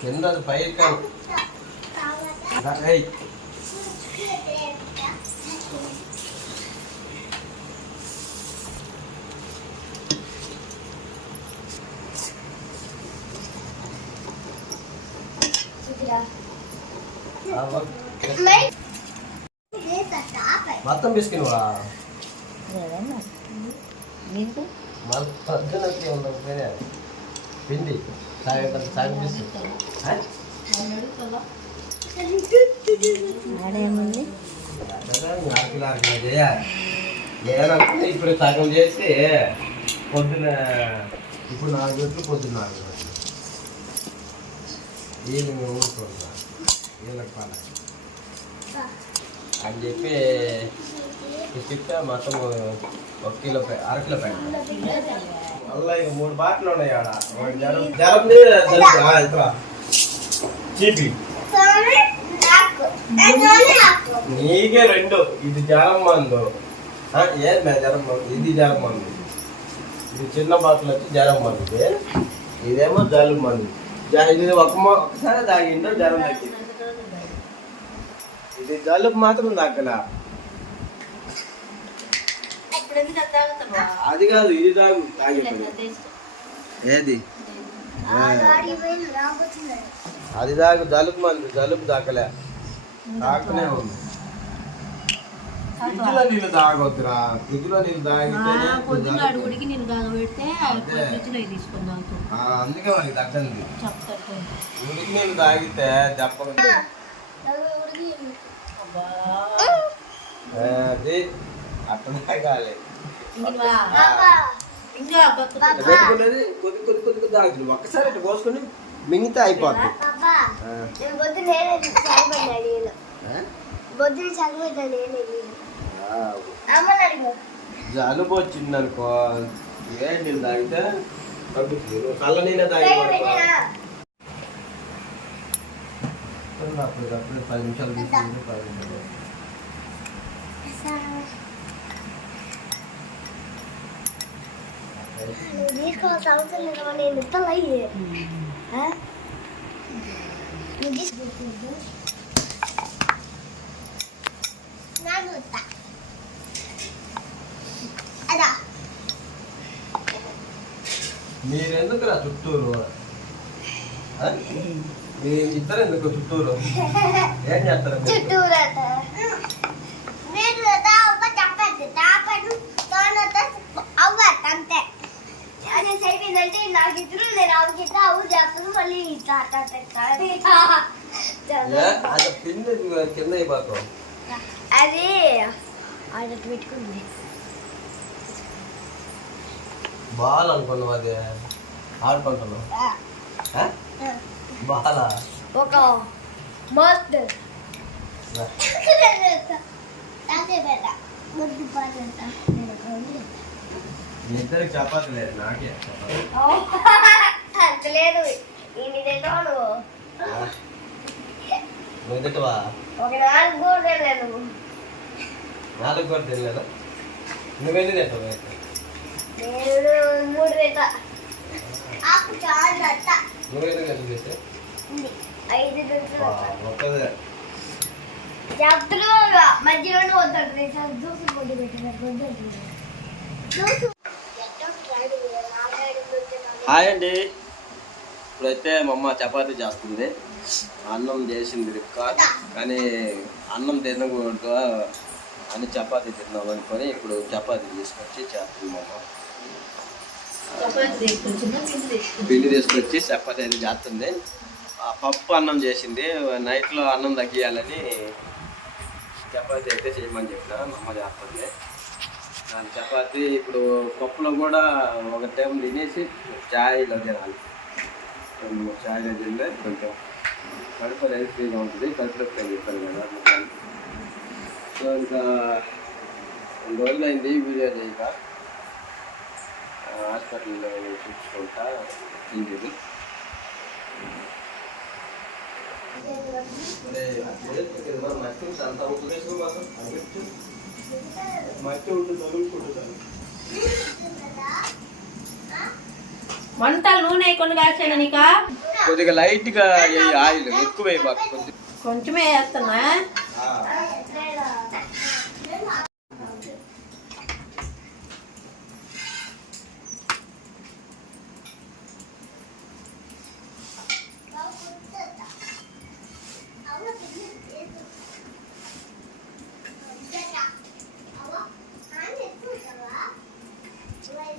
కింద పైకి మొత్తం తీసుకునివా పిండి సాగు చేయాలి ఇప్పుడు సగం చేసి పొద్దున ఇప్పుడు 4 గంటలు పొద్దున్న 4 గంటలు వీళ్ళు మేము ఊరుకుంటున్నా వీళ్ళకి పాల అని చెప్పి చెప్తే మొత్తం 1 కిలో 1/2 కిలో ప్యాకెట్ మళ్ళీ ఇక 3 బాటలు ఉన్నాయి ఆడ జలం చీపి నీకే 2 ఇది జ్వరం మందు ఏది జ్వరం మందు ఇది జ్వరం మందు ఇది చిన్న బాటలు వచ్చి జ్వరం మందు ఇదేమో జలుబు మందు ఇది ఒక్కసారి తాగిందో జ్వరం తగ్గింది ఇది జలుబు మాత్రం తగ్గల అది కాదు ఇది తాగు తాగి ఏది అది తాగు జలుబు మందు జలుబు తాకలే తాకనే ఉంది ఫ్రిడ్జ్లో నీళ్ళు తాగొద్దురా ఫ్రిడ్జ్లో నీళ్ళు తాగితే అందుకే మనకి తగ్గండి ఉడికి నీళ్ళు తాగితే చెప్పకుండా అది అట్లా తాగాలి పెట్టుకునేది కొద్ది తాగుతుంది ఒక్కసారి ఇట్లా పోసుకొని మిగతా అయిపోద్ది జలుబు వచ్చింది అనుకో ఏ నీళ్ళు తాగితే తగ్గుతుంది నువ్వు చల్ల నీళ్ళ తాగి అప్పుడు 10 నిమిషాలు తీసుకుంటే 10 నిమిషాలు తీసుకోవాల్సిన అవసరం లేదు నేను ఇంతలో అయ్యి మీరెందుకురా చుట్టూరు మీ ఇద్దరు ఎందుకు చుట్టూరు ఏం చేస్తారు చుట్టూరు అంతే అదే అయిపోయిందంటే నాకు ఇద్దరు నేను ఆవుకిద్ద అవు చేస్తాను మళ్ళీ పిండి కింద అయిపోతాం అది ఆడట్టు పెట్టుకుంది బాల్ అనుకున్నావు అది ఆడుకుంటున్నావు బాలా ఒక మస్త్ ఇద్దరికి చపాతి లేదు నాకే లేదు నేను తింటాను నువ్వు తింటావా ఒక 4 కూడా తినలేదు 4 కూడా తినలేదా నువ్వెన్ని తింటావు నేను 3 తింటా నువ్వెన్ని గంటలు చేస్తే 5 తింటా చెప్తున్నా మధ్యలోనే వద్దండి జ్యూస్ పొడి పెట్టిన హాయ్ అండి ఇప్పుడైతే మా అమ్మ చపాతీ చేస్తుంది అన్నం చేసింది రిక్క కానీ అన్నం తినకూడదు అని చపాతీ తిన్నాం అనుకొని ఇప్పుడు చపాతీ తీసుకొచ్చి చేస్తుంది మా అమ్మ పిండి తీసుకొచ్చి చపాతీ అయితే చేస్తుంది పప్పు అన్నం చేసింది నైట్లో అన్నం తగ్గియాలని చపాతీ అయితే చేయమని చెప్పిన మా అమ్మ చేస్తుంది దాని చపాతీ ఇప్పుడు పప్పులో కూడా ఒక టైం తినేసి ఛాయ్లో తినాలి 2-3 ఛాయ్లో తింటే కొంచెం కడుపు అనేది ఫ్రీగా ఉంటుంది కడుపులో చెప్పాను కదా సో ఇంకా 2 రోజులు అయింది వీడియో చేయక హాస్పిటల్లో చూపించుకుంటా ఇంటికి వంటలు నూనె కొన్ని కాల్చాను నీకా కొద్దిగా లైట్ గా ఆయిల్ ఎక్కువ కొంచెమే వేస్తున్నా.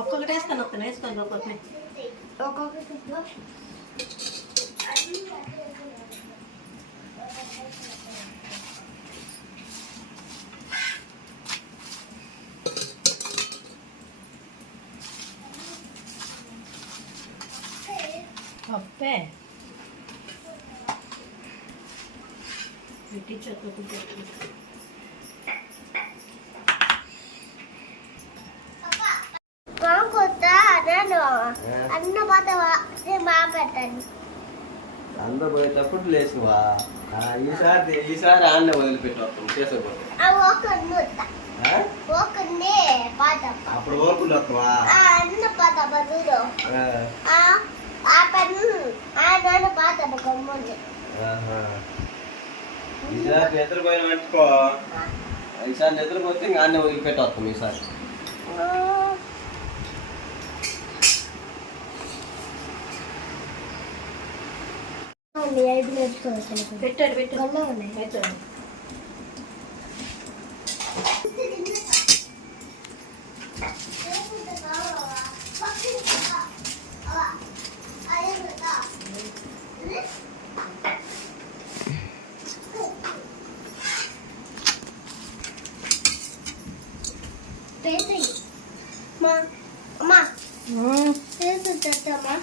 ఒక్కొక్కటి వేసుకొని వేసుకొని ఒక్కొక్కటి. పప్పే అన్న పాత మా పెట్టండి అందరూ పోయేటప్పుడు లేచువా ఈసారి ఆన్నే వదిలిపెట్టు చేసుకోవాలి పాత అప్పుడు ఓపులు వస్తావా అన్న పాత బదులు ఆ పన్ను ఆ పాత కొమ్మంది ఈసారి నిద్రపోయిన పెట్టుకో ఈసారి నిద్రపోతే ఇంకా ఆన్నే వదిలిపెట్టేస్తాం ఈసారి పెట్టాడు పెట్టాడు. అమ్మా తెలుసుమ్మా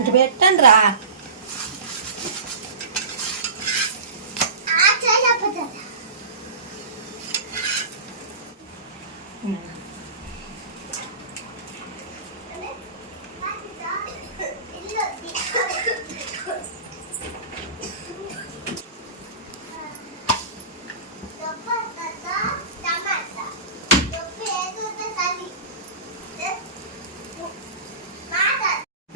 ఇటు పెట్టండి రా.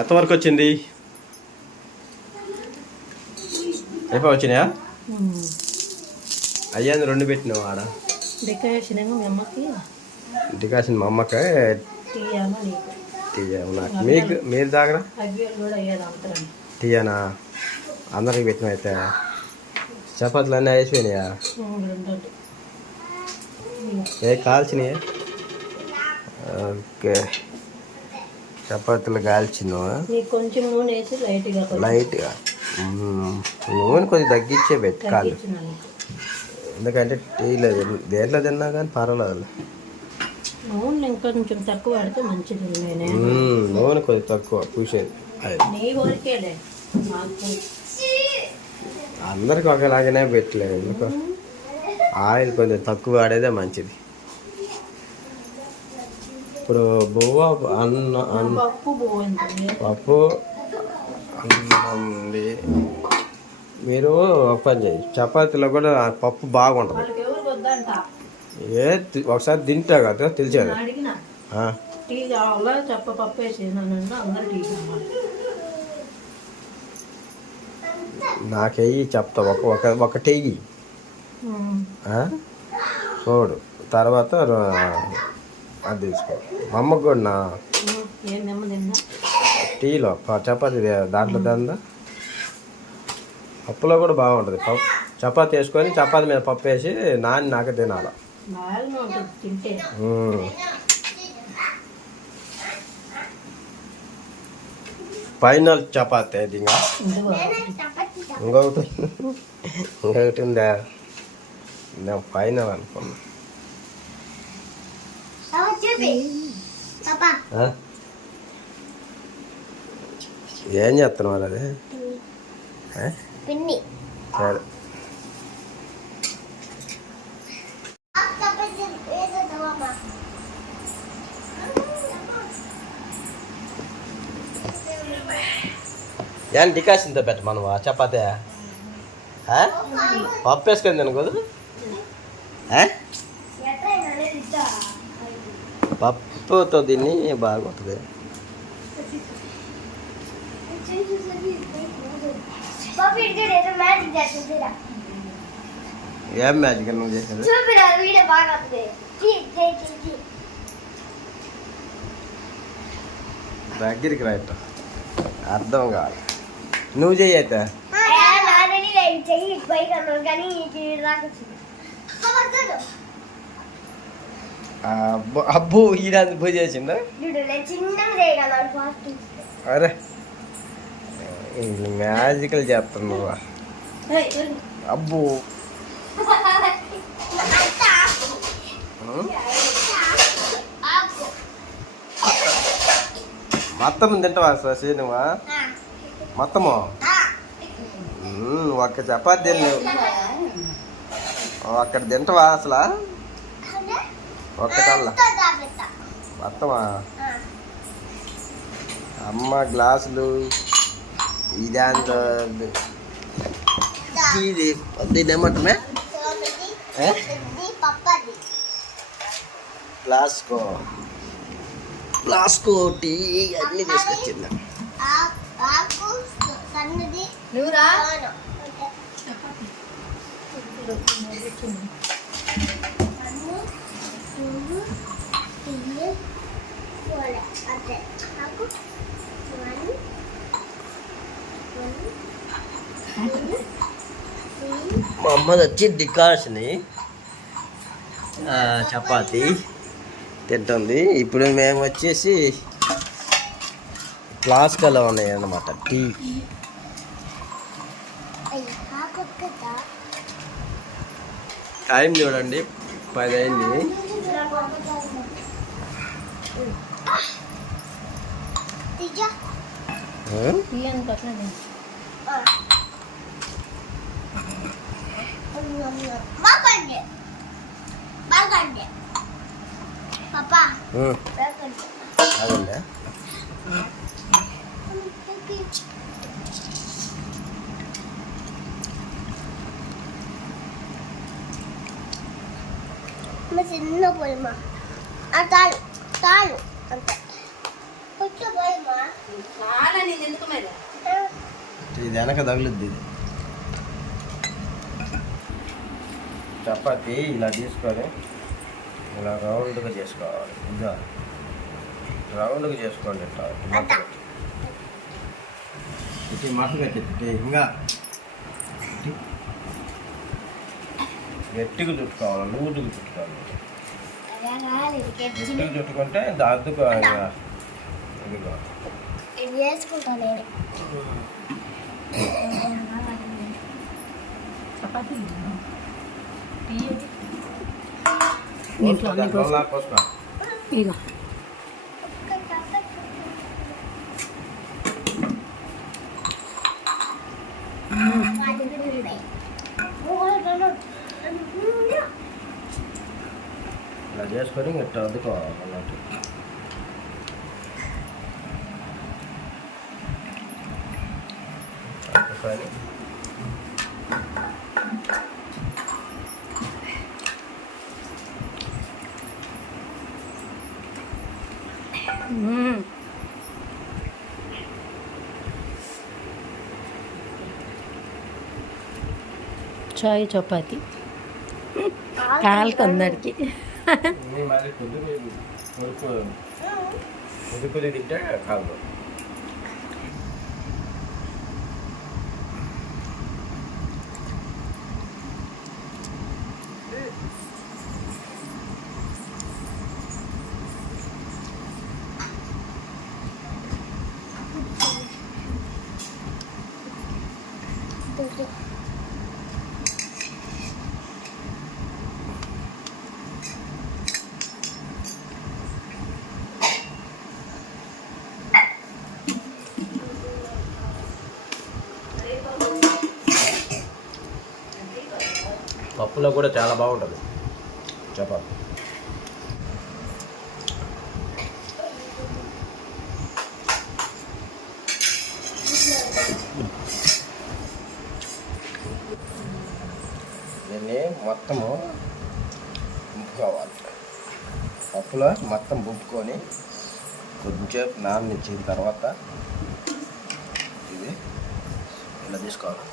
ఎంతవరకు వచ్చింది అయిపో వచ్చినాయా అయ్యాన్ని 2 పెట్టినావు ఆడ డెకరేషన్ ఏమో మీ అమ్మకి డికాషన్ మా అమ్మకి తీయామా నీకు తీయాము నాకు మీకు మీరు తాగరా అవి కూడా అయ్యేది అంతరం తీయనా అందరికి పెట్టిన అయితే చపాతీలు అన్నీ అయిపోయినాయా ఏ కాల్చినాయా ఓకే చపాతీలు కాల్చినావా కొంచెం నూనె వేసి లైట్గా నూనె కొంచెం తగ్గించే పెట్టుకోవాలి ఎందుకంటే టీలో దేంట్లో తిన్నా కానీ పర్వాలేదు నూనె ఇంకా కొంచెం తక్కువ పడితే మంచిది. నూనె కొంచెం తక్కువ పూసేది నీ వరకేలే అందరికి ఒకలాగానే పెట్టలేదు ఎందుకు ఆయిల్ కొంచెం తక్కువ వాడేదే మంచిది. ఇప్పుడు బువ్వ పప్పు అన్నం ఉంది. మీరు ఒక పని చేయి చపాతీలో కూడా పప్పు బాగుంటుంది. ఒకసారి తింటా కదా తెలిసేది. టీ కావాలా చెప్ప పప్పు వేసేనానంటే అందరూ టీ కావాలి. నాకెయ్యి చెప్తా ఒకటి వెయ్యి చూడు తర్వాత అది తీసుకో. మా అమ్మకు కూడా టీలో చపాతీ దాంట్లో దందా పప్పులో కూడా బాగుంటుంది. చపాతీ వేసుకొని చపాతీ మీద పప్పు వేసి నాకే తినాలి. ఫైనల్ చపాతీ అది ఇంకొకటి ఉందా ఫైనల్ అనుకున్నా. చూపి పాపా ఆ? ఏం చేస్తున్నావు అది ఆ? పిన్ని సరే ఏం డికాషన్తో పెట్టమనువా చపాతే ఆ? పప్పు వేసుకొని తినకూడదు ఆ? పప్పుతో తిని బాగుంటుంది పాపి ఇటు ఏదో మ్యాజిక్ చేస్తుందిరా ఏం మ్యాజిక్ నువ్వు చేసేది చూపిరా వీడియో బాగా వస్తుంది దగ్గరికి రైట్ అర్థం కాదు నువ్వు చెయ్యి అయితే నాదని నేను చెయ్యి పైకి అన్నాను కానీ రాకొచ్చింది అబ్బో అబ్బో ఈరాది పూజ చేసిందా చూడు నేను చిన్నగా చేయగలను ఫాస్ట్ అరే మ్యాజికల్ చేస్తున్నావా అబ్బో మొత్తం తింటావా శశి నువ్వా మొత్తము ఒక్క చపాతి తిన్నావు అక్కడ తింటావా అసలు ఒక్కటల్లా మొత్తమా అమ్మ గ్లాసులు ఇదంతా ఇది ఇదేమంటమే గ్లాస్కో గ్లాస్కో టీ అన్నీ తీసుకొచ్చింది నువ్వురా మా అమ్మది వచ్చి డికాషని చపాతి తింటుంది ఇప్పుడు మేము వచ్చేసి ఫ్లాస్క్లో ఉన్నాయి అన్నమాట టీ టైం చూడండి 10 అయింది పాపా అదండి చిన్న పోయమా చాలు చాలు అంతే కొంచెం పోయమా చాలా నేను ఎందుకు మీద ఇది వెనక తగులుద్ది ఇది చపాతి ఇలా తీసుకొని ఇలా రౌండ్గా చేసుకోవాలి ఇంకా రౌండ్గా చేసుకోండి ఇట్లా ఇటు మటన్ కట్టి ఇంకా గట్టిగా చుట్టుకోవాలి లూజుగా చుట్టుకోవాలి గట్టిగా చుట్టుకుంటే దాదుకు ఇదిగో ఇది వేసుకుంటా నేను చపాతీ పోసుకో ఇక ఇలా చేసుకొని ఇట్లా అద్దుకోవాలి అన్నట్టు ఒకసారి చాయ్ చపాతి కాళ్ళకి అందరికి మరి కొద్ది తింటే కాదు పప్పులో కూడా చాలా బాగుంటుంది చపాతి. దీన్ని మొత్తము బుప్పుకోవాలి. పప్పులో మొత్తం బుప్పుకొని కొంచెంసేపు నాననిచ్చిన తర్వాత ఇది ఇలా తీసుకోవాలి.